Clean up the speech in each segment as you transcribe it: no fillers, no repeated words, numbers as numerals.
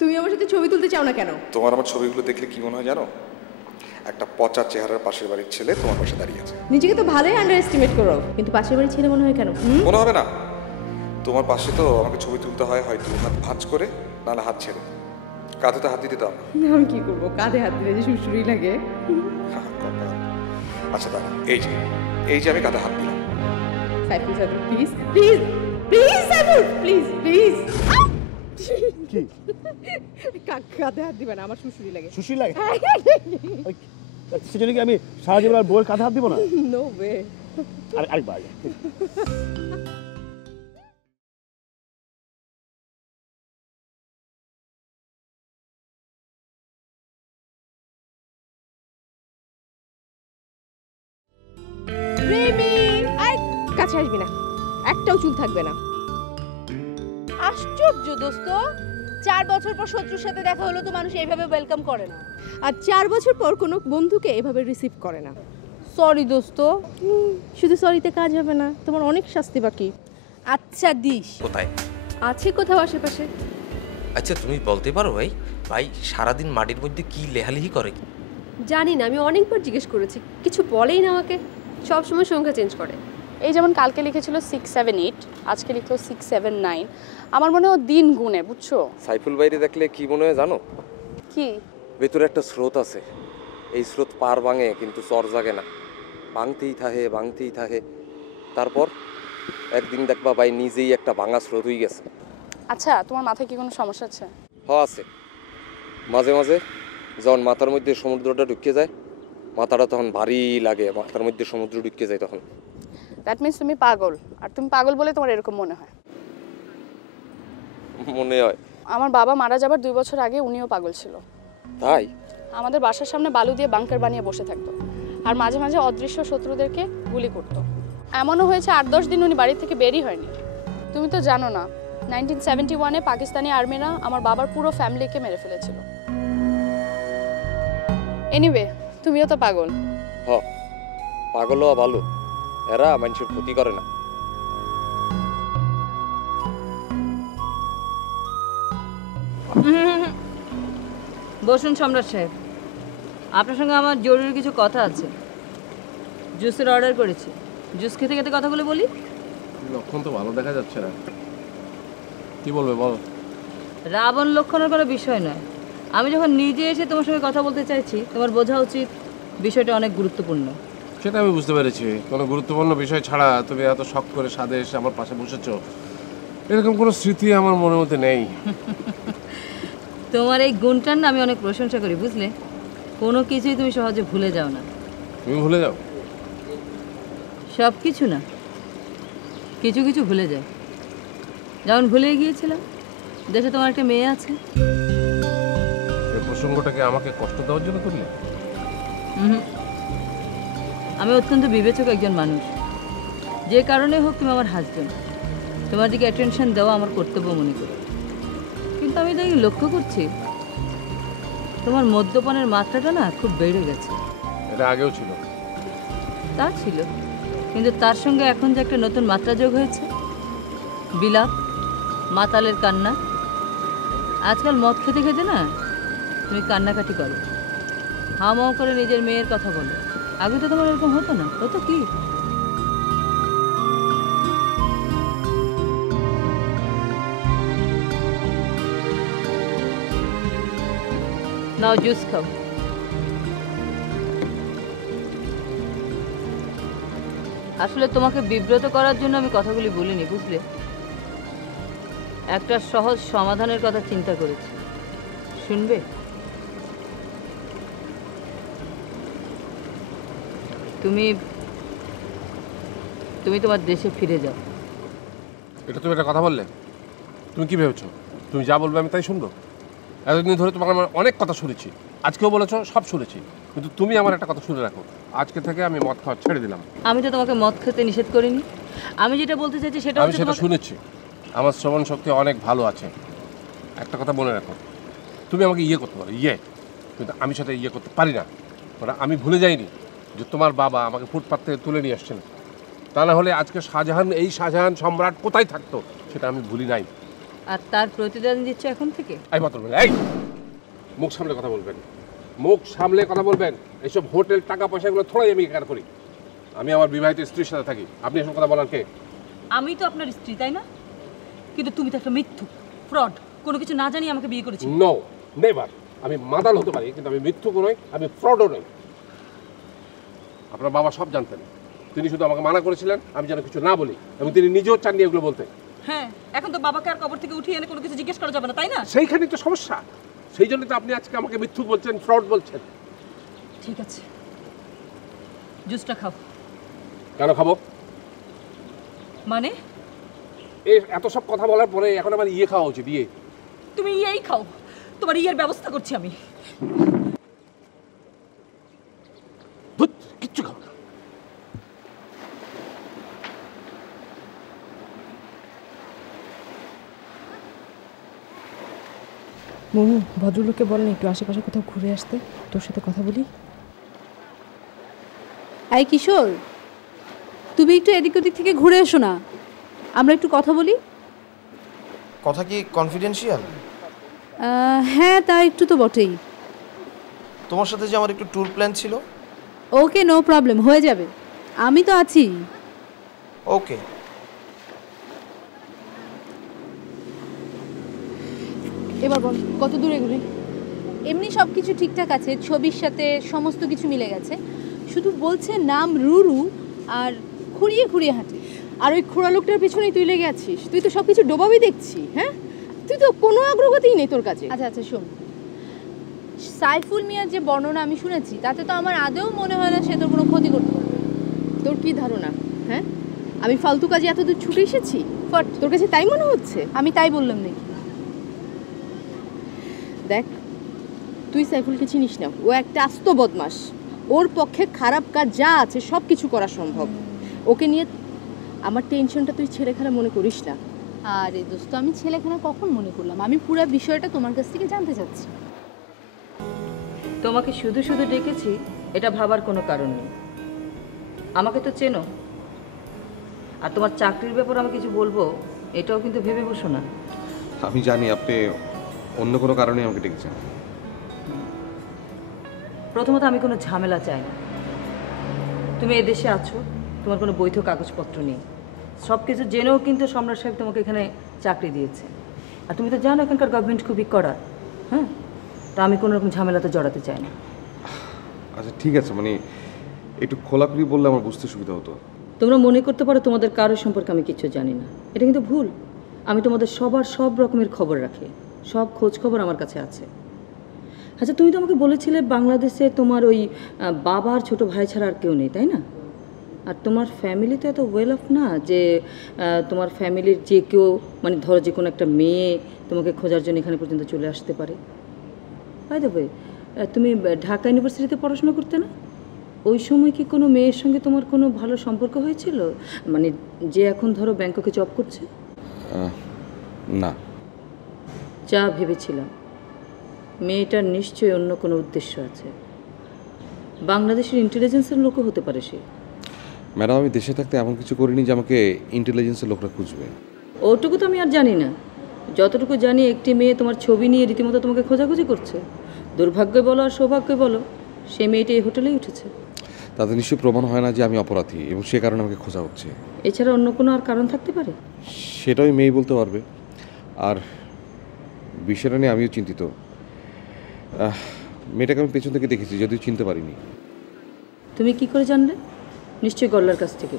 তুমি আমার সাথে ছবি তুলতে চাও না কেন? তোমার আমার ছবিগুলো দেখলে কি মনে হয় জানো? একটা পচা চেহারার পাশের বাড়ির ছেলে তোমার পাশে দাঁড়িয়ে আছে। নিজেকে তো ভালোই আন্ডার এস্টিমেট করো, কিন্তু পাশের বাড়ির ছেলে মনে হয় কেন? মনে হবে না? তোমার পাশে তো আমাকে ছবি তুলতে হয় হয়তো হাত ভাঁজ করে, নাহলে হাত ছেড়ে। কাঁধে তো হাত দিতে দাও না। আমি কি করবো, কাঁধে হাত দিলে যে সুরসুরি লাগে। আচ্ছা দাঁড়া, এই যে আমি কাঁধে হাত দিলাম। Saiful Saiful please please please Saiful please please. কি কাঁধে হাত দিবে না, আমার সুরসুরি লাগে। সুশীল লাগে সেজন্য কি আমি সারা জীবন আর বউয়ের কাঁধে হাত দিব না? No way. আরেকবার রিমি আই কাছে আসবি না, একটাও চুল থাকবে না। আশ্চর্য দোস্ত, 4 বছর পর শত্রুর সাথে দেখা হলো তো মানুষ এইভাবে ওয়েলকাম করে না। আর 4 বছর পর কোনো বন্ধুকে এভাবে রিসিভ করে না। সরি দোস্ত। শুধু সরিতে কাজ হবে না, তোমার অনেক শাস্তি বাকি। আচ্ছা দিস। কোথায় আছে কোথাও আশেপাশে। আচ্ছা তুমি বলতে পারো ভাই, ভাই সারাদিন মাটির মধ্যে কি লেহালেহি করে? জানি না, আমি অনেকবার জিজ্ঞেস করেছি, কিছু বলেই না আমাকে। সবসময় সংখ্যা চেঞ্জ করে। এই যেমন কালকে লিখেছিল 678, আজকে লিখলো 679। আমার মনে হয় দিন গুণে, বুঝছো? সাইফুল বাইরে দেখলে কি মনে হয় জানো? কি? ভেতরে একটা স্রোত আছে, এই স্রোত পার ভাঙে কিন্তু চর জাগে না, ভাঙতেই থাকে। তারপর একদিন দেখবা ভাই নিজেই একটা ভাঙা স্রোত হয়ে গেছে। আচ্ছা, তোমার মাথায় কি কোনো সমস্যা আছে? আছে, মাঝে মাঝে যখন মাথার মধ্যে সমুদ্রটা ঢুকে যায়, মাথাটা তখন ভারী লাগে, মাথার মধ্যে সমুদ্র ঢুকে যায় তখন। দ্যাট মিনস তুমি পাগল, আর তুমি পাগল বলে তোমার এরকম মনে হয়। মনে হয় আমার বাবা মারা যাবার 2 বছর আগে উনিও পাগল ছিল। তাই? আমাদের বাসার সামনে বালু দিয়ে বাংকার বানিয়ে বসে থাকতো, আর মাঝে মাঝে অদৃশ্য শত্রুদেরকে গুলি করতো। এমনও হয়েছে 8-10 দিন উনি বাড়ি থেকে বেরই হয়নি। তুমি তো জানো না, 1971-এ পাকিস্তানি আর্মিরা আমার বাবার পুরো ফ্যামিলিকে মেরে ফেলেছিল। এনিওয়ে, তুমিও তো পাগল। হ, পাগল হওয়া ভালো, এরা মানুষের ক্ষতি করে না। বসুন সম্রাট সাহেব, আপনার সঙ্গে আমার জরুরি কিছু কথা আছে। জুসের অর্ডার করেছি, জুস খেতে খেতে কথাগুলো বলি। লক্ষণ তো ভালো দেখা যাচ্ছে না, কি বলবে বলো? রাবণ লক্ষণের কোনো বিষয় নয়। আমি যখন নিজে এসে তোমার সঙ্গে কথা বলতে চাইছি, তোমার বোঝা উচিত বিষয়টা অনেক গুরুত্বপূর্ণ। সেটা আমি বুঝতে পেরেছি, কোনো গুরুত্বপূর্ণ বিষয় ছাড়া তুমি এত শখ করে সাদে এসে আমার পাশে বসেছো, এরকম কোনো স্মৃতি আমার মনের মধ্যে নেই। তোমার এই গুণটার না আমি অনেক প্রশংসা করি, বুঝলে? কোনো কিছুই তুমি সহজে ভুলে যাও না। তুমি ভুলে যাও? সব কিছু না, কিছু কিছু ভুলে যাও। যেমন ভুলে গিয়েছিলাম দেশে তোমার একটা মেয়ে আছে। এই প্রসঙ্গটাকে আমাকে কষ্ট দেওয়ার জন্য করলে? আমি অত্যন্ত বিবেচক একজন মানুষ, যে কারণে হোক তুমি আমার হাজবেন্ড, তোমার দিকে অ্যাটেনশন দেওয়া আমার কর্তব্য মনে করি। কিন্তু আমি তাই লক্ষ্য করছি তোমার মদ্যপানের মাত্রাটা না খুব বেড়ে গেছে। এটা আগেও ছিল। তা ছিল, কিন্তু তার সঙ্গে এখন যে একটা নতুন মাত্রা যোগ হয়েছে, বিলাপ, মাতালের কান্না। আজকাল মদ খেতে খেতে না তুমি কান্নাকাটি করো, হাওমাও করে নিজের মেয়ের কথা বলো। আগে তো তোমার এরকম হতো না, হতো কি? নাও জুস খাও। আসলে তোমাকে বিব্রত করার জন্য আমি কথাগুলি বলিনি, বুঝলে? একটা সহজ সমাধানের কথা চিন্তা করেছি, শুনবে? তুমি তুমি তোমার দেশে ফিরে যাও। এটা তুমি একটা কথা বললে? তুমি কি ভেবেছো তুমি যা বলবে আমি তাই শুনবো? এতদিন ধরে তোমাকে আমার অনেক কথা শুনেছি, আজকেও বলেছো, সব শুনেছি, কিন্তু তুমি আমার একটা কথা শুনে রাখো, আজকে থেকে আমি মদ খাওয়া ছেড়ে দিলাম। আমি তো তোমাকে মদ খেতে নিষেধ করিনি। আমি যেটা বলতে চাইছি সেটা আমি সেটা শুনেছি, আমার শ্রবণ শক্তি অনেক ভালো আছে। একটা কথা মনে রাখো, তুমি আমাকে ইয়ে করতে পারো, কিন্তু আমি সেটা করতে পারি না। মানে আমি ভুলে যাইনি যে তোমার বাবা আমাকে ফুটপাত থেকে তুলে নিয়ে আসছেন, তা না হলে আজকে শাহজাহান সম্রাট কোথায় থাকতো সেটা আমি ভুলি নাই। আর তার প্রতিদান দিচ্ছ এখন থেকে? এই মাত্র এই মুখ সামলে কথা বলবেন, মুখ সামলে কথা বলবেন। এইসব হোটেল টাকা পয়সাগুলো থোড়াই আমি কেয়ার করি। আমি আমার বিবাহিত স্ত্রীর সাথে থাকি, আপনি এসব কথা বলার কে? আমি তো আপনার স্ত্রী, তাই না? কিন্তু তুমি তো একটা মিথ্যুক, ফ্রড, কোনো কিছু না জানিয়ে আমাকে বিয়ে করেছি। No, never. আমি মাতাল হতে পারি, কিন্তু আমি মিথ্যুক নই, আমি ফ্রডও নই। আপনার বাবা সব জানতেন, তিনি শুধু আমাকে মানা করেছিলেন আমি যেন কিছু না বলি, এবং তিনি নিজেও চাননি এগুলো বলতে। হ্যাঁ, এখন তো বাবাকে আর কবর থেকে উঠিয়ে এনে কোনো কিছু জিজ্ঞেস করা যাবে না, তাই না? সেইখানেই তো সমস্যা। সেই জন্য তো আপনি আজকে আমাকে মিথ্যুক বলছেন, ফ্রড বলছেন। ঠিক আছে, জুসটা খাও। কেন খাবো? মানে এই এত সব কথা বলার পরে এখন আমার ইয়ে খাওয়া উচিত। ইয়ে? তুমি ইয়েই খাও, তোমার ইয়ের ব্যবস্থা করছি আমি। কিচ্ছু খাও না। মোমো, ভদ্রলোককে বল না একটু আশেপাশে কোথাও ঘুরে আসতে, তোর সাথে কথা বলি। এই কিশোর, তুমি একটু এদিক ওদিক থেকে ঘুরে এসো না, আমরা একটু কথা বলি। কথা কি কনফিডেন্সিয়াল? হ্যাঁ, তা একটু তো বটেই। তোমার সাথে যে আমার একটু ট্যুর প্ল্যান ছিল। ওকে, নো প্রবলেম, হয়ে যাবে, আমি তো আছি। ওকে। এবার বল কত দূরে ঘুরে? এমনি সব কিছু ঠিকঠাক আছে, ছবির সাথে সমস্ত কিছু মিলে গেছে, শুধু বলছে নাম রুরু আর খুঁড়িয়ে খুঁড়িয়ে হাঁটে। আর ওই খোড়া লোকটার পিছনেই তুই লেগে আছিস, তুই তো সব কিছু ডোবাবি দেখছি। হ্যাঁ, তুই তো কোনো অগ্রগতিই নেই তোর কাছে। আচ্ছা আচ্ছা শোন, সাইফুল মিয়ার যে বর্ণনা আমি শুনেছি তাতে তো আমার আদৌ মনে হয় না সে তোর কোনো ক্ষতি করতে পারবে। তোর কি ধারণা? হ্যাঁ, আমি ফালতু কাজে এত দূর ছুটে এসেছি? ফট, তোর কাছে তাই মনে হচ্ছে? আমি তাই বললাম নাকি? দেখ, তুই সাইফুলকে চিনিস না, ও একটা আস্ত বদমাস। ওর পক্ষে খারাপ কাজ যা আছে সব কিছু করা সম্ভব। ওকে নিয়ে আমার টেনশনটা তুই ছেলেখেলা মনে করিস না। আরে দোস্ত, আমি ছেলেখানা কখন মনে করলাম? আমি পুরো বিষয়টা তোমার কাছ থেকে জানতে চাচ্ছি। তোমাকে শুধু শুধু ডেকেছি এটা ভাবার কোনো কারণ নেই। আমাকে তো চেনো, আর তোমার চাকরির ব্যাপারে আমি কিছু বলবো এটাও কিন্তু ভেবে বসো না। আমি জানি আপনি অন্য কোনো কারণে আমাকে ডেকেছেন। প্রথমত আমি কোনো ঝামেলা চাই না। তুমি এদেশে আছো, তোমার কোনো বৈধ কাগজপত্র নেই, সব কিছু জেনেও কিন্তু সম্রাট সাহেব তোমাকে এখানে চাকরি দিয়েছে। আর তুমি তো জানো এখানকার গভর্নমেন্ট খুবই কড়া। হ্যাঁ, তা আমি কোনো রকম ঝামেলাতে জড়াতে চাই না। আচ্ছা ঠিক আছে, মানে একটু খোলাখুলি বললে আমার বুঝতে সুবিধা হতো। তোমরা মনে করতে পারো তোমাদের কারোর সম্পর্কে আমি কিছু জানি না, এটা কিন্তু ভুল। আমি তোমাদের সবার সব রকমের খবর রাখি, সব খোঁজ খবর আমার কাছে আছে। আচ্ছা, তুমি তো আমাকে বলেছিলে বাংলাদেশে তোমার ওই বাবার ছোট ভাই ছাড়া আর কেউ নেই, তাই না? আর তোমার ফ্যামিলি তো এত ওয়েল অফ না যে তোমার ফ্যামিলির যে কেউ, মানে ধরো যে কোনো একটা মেয়ে তোমাকে খোঁজার জন্য এখানে পর্যন্ত চলে আসতে পারে। বাই দ্য ওয়ে, তুমি ঢাকা ইউনিভার্সিটিতে পড়াশোনা করতে না? ওই সময় কি কোনো মেয়ের সঙ্গে তোমার কোনো ভালো সম্পর্ক হয়েছিল, মানে যে এখন ধরো ব্যাংককে জব করছে? না। যা ভেবেছিলাম, মেয়েটার নিশ্চয়ই অন্য কোনো উদ্দেশ্য আছে। বাংলাদেশের ইন্টেলিজেন্সের লোকও হতে পারে সে। ম্যাডাম, আমি দেশে থাকতে এমন কিছু করিনি যে আমাকে ইন্টেলিজেন্সের লোকরা খুঁজবে। ওটুকু তো আমি আর জানি না। যতটুকু জানি, একটি মেয়ে তোমার ছবি নিয়ে রীতিমতো তোমাকে খোঁজাখুঁজি করছে। দুর্ভাগ্য বলো আর সৌভাগ্য বলো, সে মেয়েটি এই হোটেলেই উঠেছে। তাতে নিশ্চয়ই প্রমাণ হয় না যে আমি অপরাধী এবং সে কারণে আমাকে খোঁজা হচ্ছে। এছাড়া অন্য কোনো আর কারণ থাকতে পারে? সেটাই মেয়ে বলতে পারবে। আর বিষয়টা নিয়ে আমিও চিন্তিত। মেয়েটাকে আমি পেছন থেকে দেখেছি, যদিও চিনতে পারিনি। তুমি কি করে জানলে? নিশ্চয়ই গল্লার কাছ থেকে।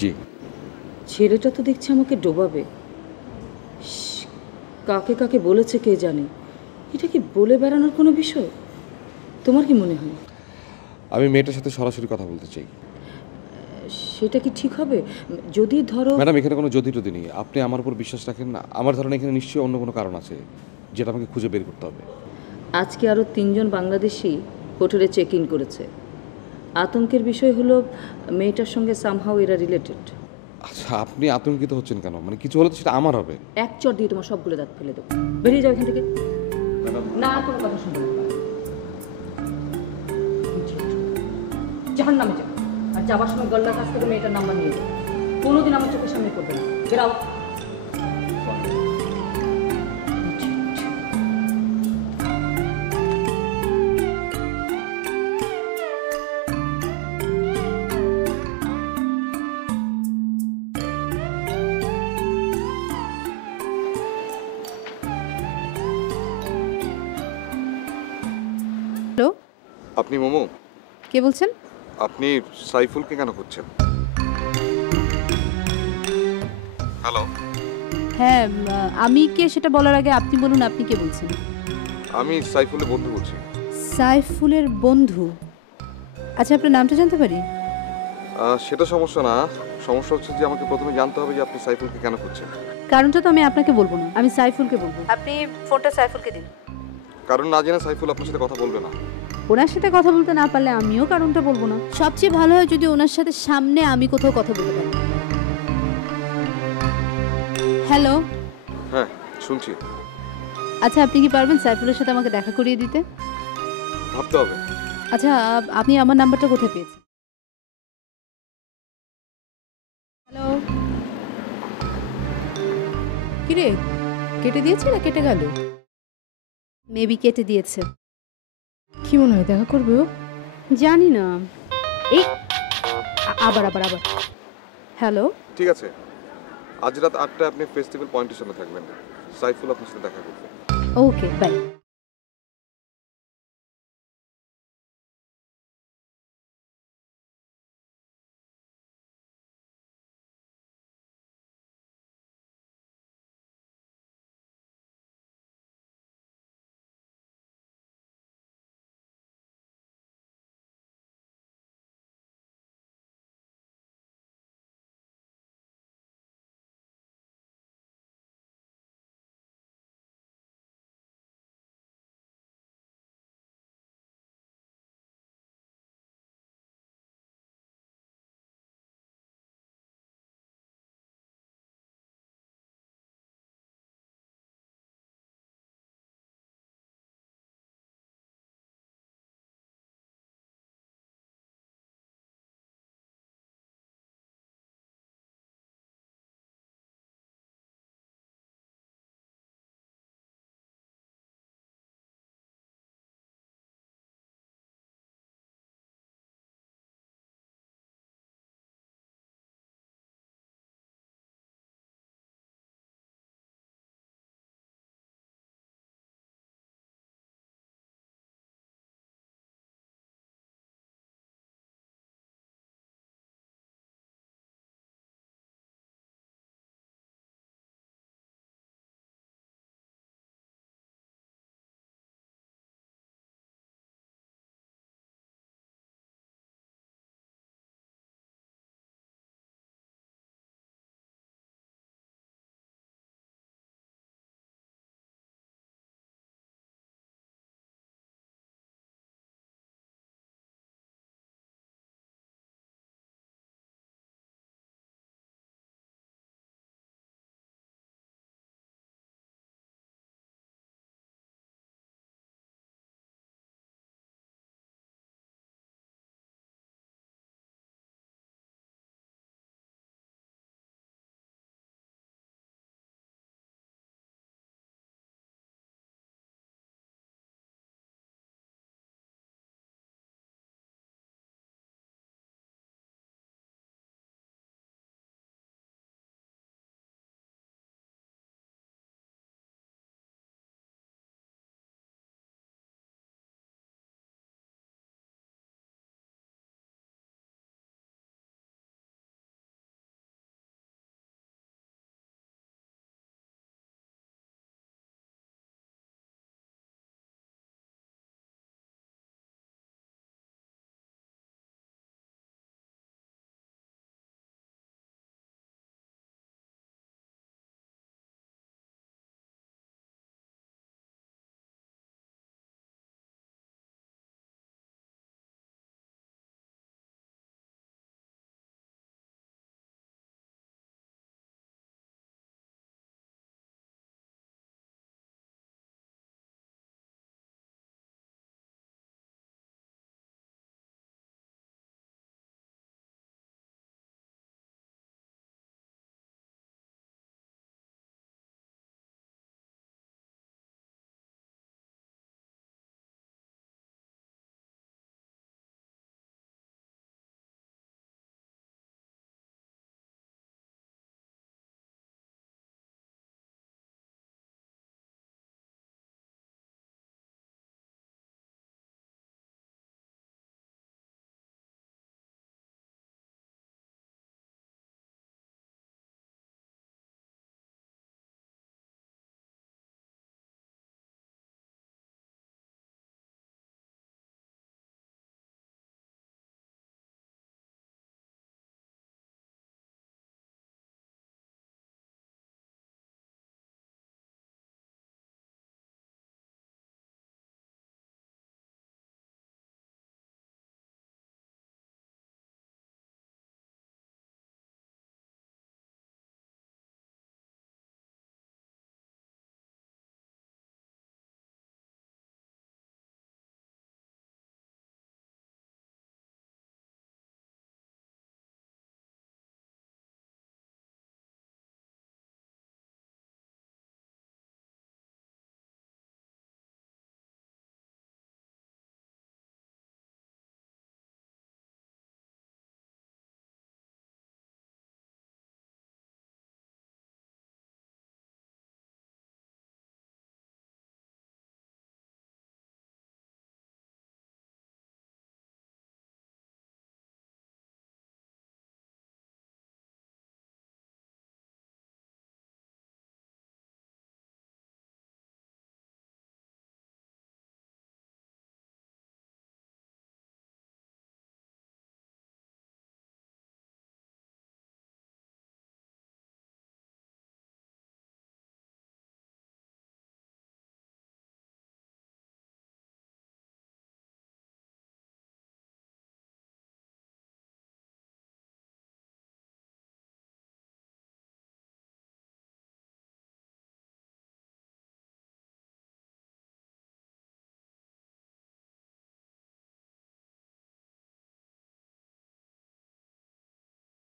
জি। ছেলেটা তো দেখছি আমাকে ডোবাবে। কাকে কাকে বলেছে কে জানে। এটা কি বলে বেড়ানোর কোনো বিষয়? তোমার কি মনে হয়? আমি মেয়েটার সাথে সরাসরি কথা বলতে চাই। সেটা কি ঠিক হবে? যদি ধরো ম্যাডাম, এখানে কোনো যদি টদি নেই। আপনি আমার উপর বিশ্বাস রাখেন না? আমার ধারণা এখানে নিশ্চয়ই অন্য কোনো কারণ আছে যেটা আমাকে খুঁজে বের করতে হবে। আজকে আরও 3 জন বাংলাদেশি হোটেলে চেক ইন করেছে। আতঙ্কের বিষয় হলো মেয়েটার সঙ্গে সামহাও এরা রিলেটেড। আচ্ছা, আপনি আতঙ্কিত হচ্ছেন কেন? মানে কিছু হলে তো সেটা আমার হবে। এক চট দিয়ে তোমার সবগুলো দাঁত ফেলে দেবো। বেরিয়ে যাও এখান থেকে। না, কোনো কথা শুনবে না। জাহান নামে যাও, আর যাবার সময় গল্লার কাছ থেকে মেয়েটার নাম্বার নিয়ে যাও। কোনোদিন আমার চোখের সামনে করবে না। বেরাও। আপনি মোমো? কে বলছেন? আপনি সাইফুলকে কেন খুঁজছেন? হ্যালো, হ্যাঁ, আমি কে সেটা বলার আগে আপনি বলুন আপনি কে বলছেন? আমি সাইফুলের বন্ধু বলছি। সাইফুলের বন্ধু? আচ্ছা, আপনার নামটা জানতে পারি? সেটা সমস্যা না, সমস্যা হচ্ছে যে আমাকে প্রথমে জানতে হবে যে আপনি সাইফুলকে কেন খুঁজছেন। কারণটা তো আমি আপনাকে বলবো না, আমি সাইফুলকে বলবো। আপনি ফোনটা সাইফুলকে দিন। কারণ না জেনে সাইফুল আপনার সাথে কথা বলবে না। ওনার সাথে কথা বলতে না পারলে আমিও কারণটা বলবো না। সবচেয়ে ভালো হয় যদি ওনার সাথে সামনে আমি কোথাও কথা বলতে পারি। হ্যালো। হ্যাঁ, শুনছি। আচ্ছা, আপনি কি পারবেন সাইফুলের সাথে আমাকে দেখা করিয়ে দিতে? ভাবতে হবে। আচ্ছা, আপনি আমার নাম্বারটা কোথায় পেয়েছেন? হ্যালো। কিরে, কেটে দিয়েছে না কেটে গেল? মেবি কেটে দিয়েছে। কি মনে হয় দেখা করবে ও? জানি না। এই আবার আবার আবার হ্যালো। ঠিক আছে, আজ রাত 8টায় আপনি ফেস্টিভ্যাল পয়েন্টের সামনে থাকবেন। সাইফুল আপনার সাথে দেখা করবে। ওকে, বাই।